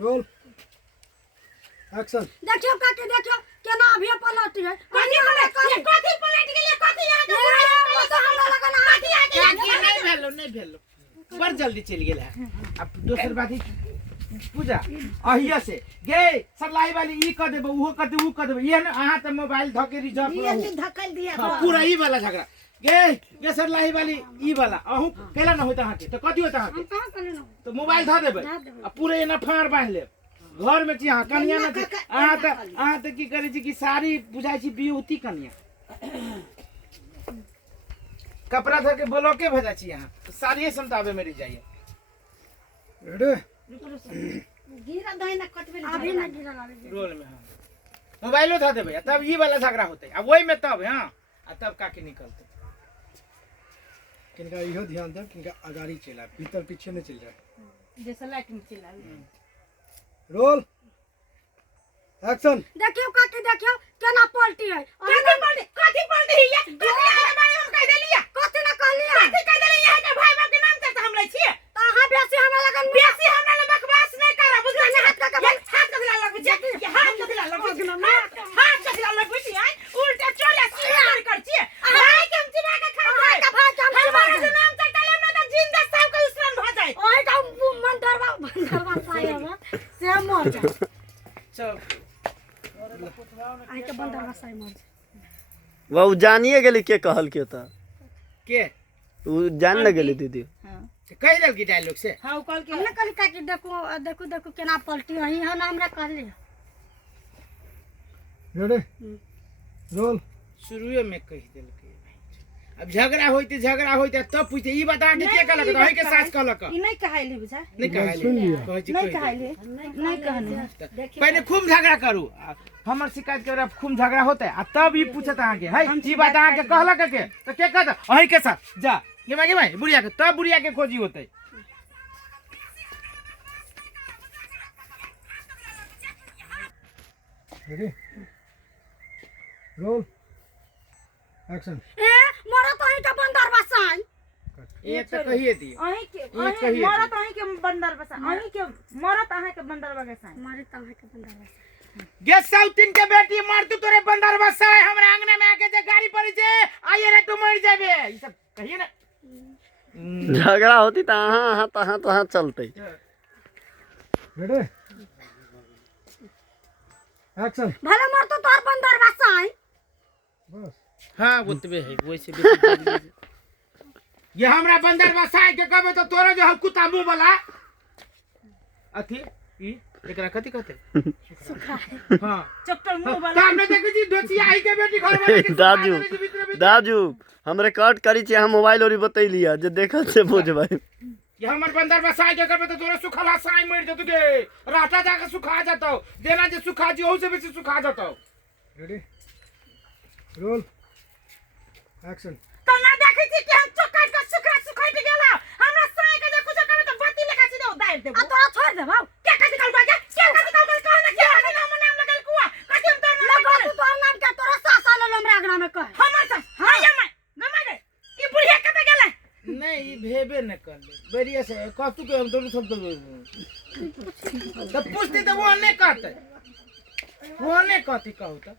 Roll action. देखियो काके देखियो केना अभी पलट है कथी पलट गेले कथी यहाँ के तो हमरा लगन कथी आके नहीं भेलो बड़ जल्दी चल गेल है। अब दोसर बात पूजा अहिया से गे सरलाई वाली ई क देबो उहो क देबो उ क देबो ये न अहाँ त मोबाइल धके रिजर्व ये धक्कल दिया पूरा ई वाला झगड़ा गे सरलाई वाली ई वाला अहू केला न होता अहाँ के तो कथि होता अहाँ के कहां करे न तो मोबाइल ध देबे आ पूरे एना फाड़ बांध ले घर में छी अहाँ कनिया न अहाँ त की करे छी कि साड़ी बुझाई छी बियूती कनिया कपड़ा धके ब्लॉके भेजा छी अहाँ तो साड़िए समतावे मेरी जाइए रेडी गिरा दहिना कटबे अभी न गिरल अभी रोल में हाँ मोबाइलो धा देबे तब ई वाला झगड़ा होते अब वही में तब हां आ तब काके निकलते किनका इहो ध्यान दे किनका अगाड़ी चला भीतर पीछे न चल जाए। जैसे लाइट में चला रोल एक्शन। देखियो काके देखियो केना पलटी है कथी पलटी ये कथी आगे बारे हम कह देलिए कथि न कहलिए कथी कह देलिए यहाँ के भाई बाप के नाम तक हम लै छिए त अहाँ बेसी हमरा लगन बेसी हमरा ले बकवास नहीं करा बुझला ने हाथ कथी ला लगबे छै ये हाथ कथी ला लगबे हाथ कथी ला लगबे छै उल्टा चोरा सीधा कर छिए भाई के हम चिबा के खा भाई का भाई का हमारे से नाम तक तले में तो जिंदा सब का उसरन भ जाए ओए का बंदरवा साया से मर जा सब आई के बंदरवा साया मर जा वो जानिए गेली के कहल के त के उ जान न गेली दीदी कह देल की डायलॉग से हां कल के हमने कहली काके देखो देखो देखो केना पलटी है हम हमरा कहली रेडी रोल शुरुए में कह देल के अब झगड़ा होइते तब पूछते ई बता के के कहलक रही के साथ कहलक ई नहीं कहैली बुझा नहीं सुन लिया। कहै छी नहीं कहैली नहीं कहने पहले खूब झगड़ा करू हमर शिकायत के खूब झगड़ा होते आ तब ई पूछत अहाँ के है ई बात अहाँ के कहलक के तो के कहत अही के साथ जा के भाई बुढ़िया के तब बुढ़िया के खोजी होते रेडी रोल एक्शन। ए मोरा तो ही का बंदरवा साई ये तो कहिए दिए अही के ये कहिए मरत अही के बंदर बसा अही के मरत अही के बंदर बसा मारे तो ही का बंदरवा साई गे साउथिन के बेटी मार तू तोरे बंदर बसाए हमरा आंगने में आके जे गाड़ी पड़ी जे आइए रे तू मर जाबे ई सब कहिए ना झगड़ा होती त अहाँ तहाँ चलते रेडी एक्शन। भले मर तो तोर बंदरवा साई बस हां ओतबे है वैसे ये हमरा बंदर बसाए के कहबे तो तोरा जो कुत्ता मुंह वाला अथी ई एकरा कथि कहते सुखा है हां चप्पल मुंह वाला सामने देखै छी दोची आई के बेटी घर वाला के दाजू हमरे कट करी छी हम मोबाइल और बतैलिया जे देखल से बुझबै ये हमर बंदर बसाए के कहबे तो तोरा सुखला साई मर जतु के राटा जाके सुखा जातो देना जे सुखा जी ओहु से बेसी सुखा जातो रेडी रोल एक्शन। तना देखै छी कि हम चोकर का सुखाइत गेला हमरा साई के जे कुछ करबे तो बत्ती लेखा सीधे दाइर देबो आ तोरा छोड़ देबौ क्या कथि कहल बागे क्या कथि कहल कहना क्या कथि नाम लगल कुआ कथि हम तोर नाम लगा तू तोर नाम के तोरा सासा ले हमरा अगना में कह हमर सास हां या मैं न मागे ई बुढ़िया कते गेले नहीं ई भेबे न कर ले बढ़िया से कहतु के हम दोनों सब तो पूछते तो वो ने कहते वो ने कहती कहू तो